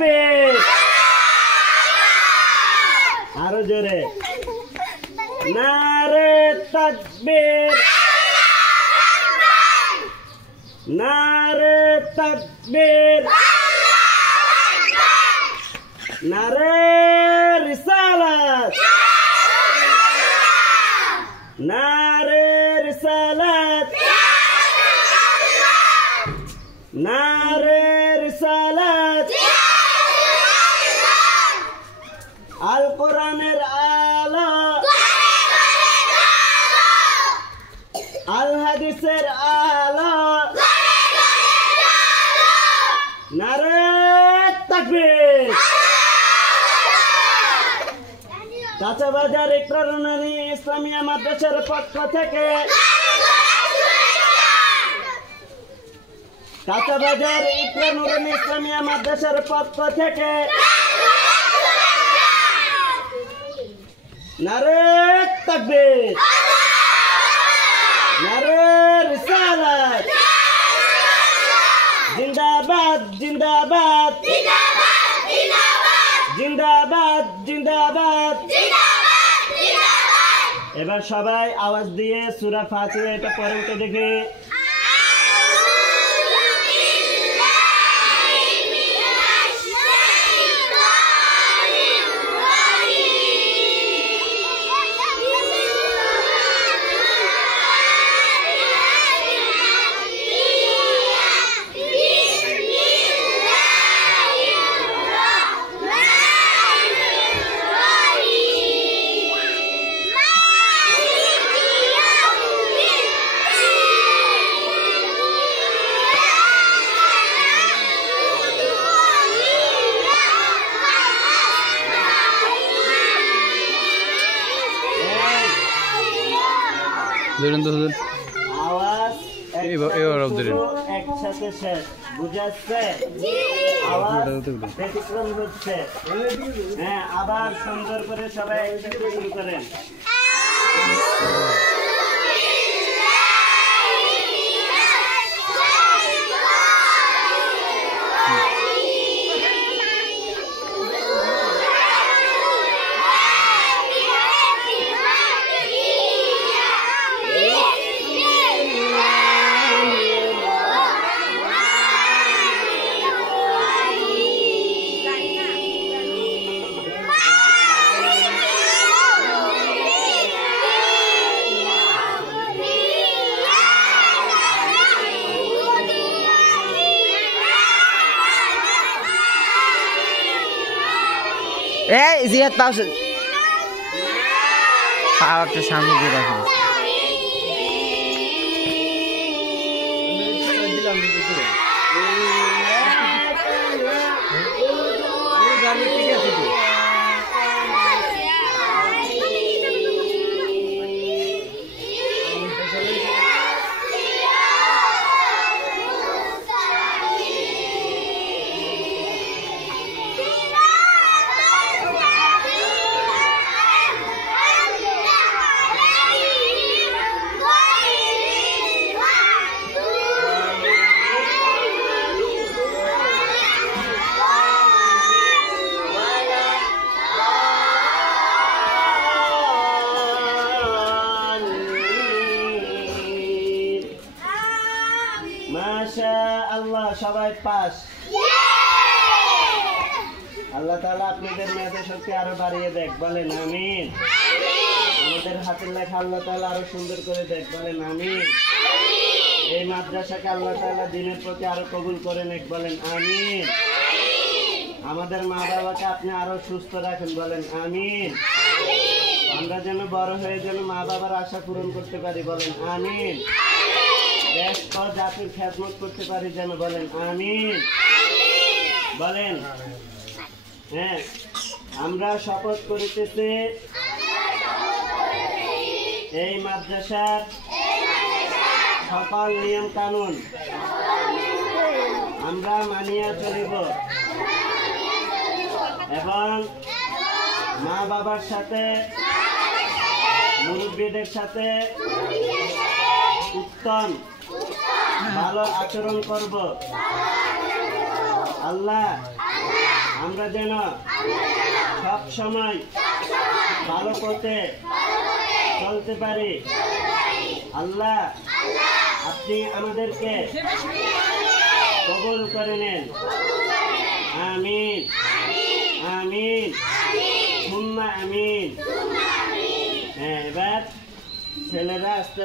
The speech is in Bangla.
তাকবীর আরো জোরে নারে তাকবীর নারে তাকবীর নারে রিসালাত নারে রিসালাত নারে রিসালাত আল কোরআনের আলো আল হাদিসের আলো নারে তাকবীর কাঁচাবাজার ইকরারুন্নানি ইসলামিয়া মাদ্রাসার পক্ষ থেকে কাঁচাবাজার ইকরারুন্নানি ইসলামিয়া মাদ্রাসার পক্ষ থেকে নারে তাকবীর নারে রিসালাত জিন্দাবাদ জিন্দাবাদ জিন্দাবাদ জিন্দাবাদ এবার সবাই আওয়াজ দিয়ে সূরা ফাতিহা এটা পড়েন তো দেখি আওয়াজ একসাথে শেষ বুঝাচ্ছে আওয়াজ ব্যতিক্রম হচ্ছে হ্যাঁ আবার সুন্দর করে সবাই একসাথে শুরু করেন জিয়াদ পাওয়ারটা সামনে দিয়ে রাখো মাশাআল্লাহ সবাই পাস আল্লাহ তাআলা আপনাদের মেধা শক্তি আরো বাড়িয়ে দেখ বলেন আমিন আমাদের হাতের লেখা আল্লাহ তাআলা আরো সুন্দর করে দেখ বলেন আমিন এই মাদ্রাসাকে আল্লাহ তাআলা দ্বীনের প্রতি আরো কবুল করে নেক বলেন আমিন আমাদের মা বাবাকে আপনি আরো সুস্থ রাখেন বলেন আমিন আমরা যেন বড় হয়ে যেন মা বাবার আশা পূরণ করতে পারি বলেন আমিন দেশ ও জাতির খেদমত করতে পারি যেন বলেন আমিন বলেন হ্যাঁ আমরা শপথ করিতেছি এই মাদ্রাসার সকল নিয়ম কানুন আমরা মানিয়া চলিব এবং মা বাবার সাথে মুরব্বীদের সাথে উত্তম ভালো আচরণ করব আল্লাহ আমরা যেন সব সময় ভালো পথে চলতে পারি। আল্লাহ আপনি আমাদেরকে কবুল করে নেন। আমিন আমিন সুম্মা আমিন। হ্যাঁ, এবার ছেলেরা আস্তে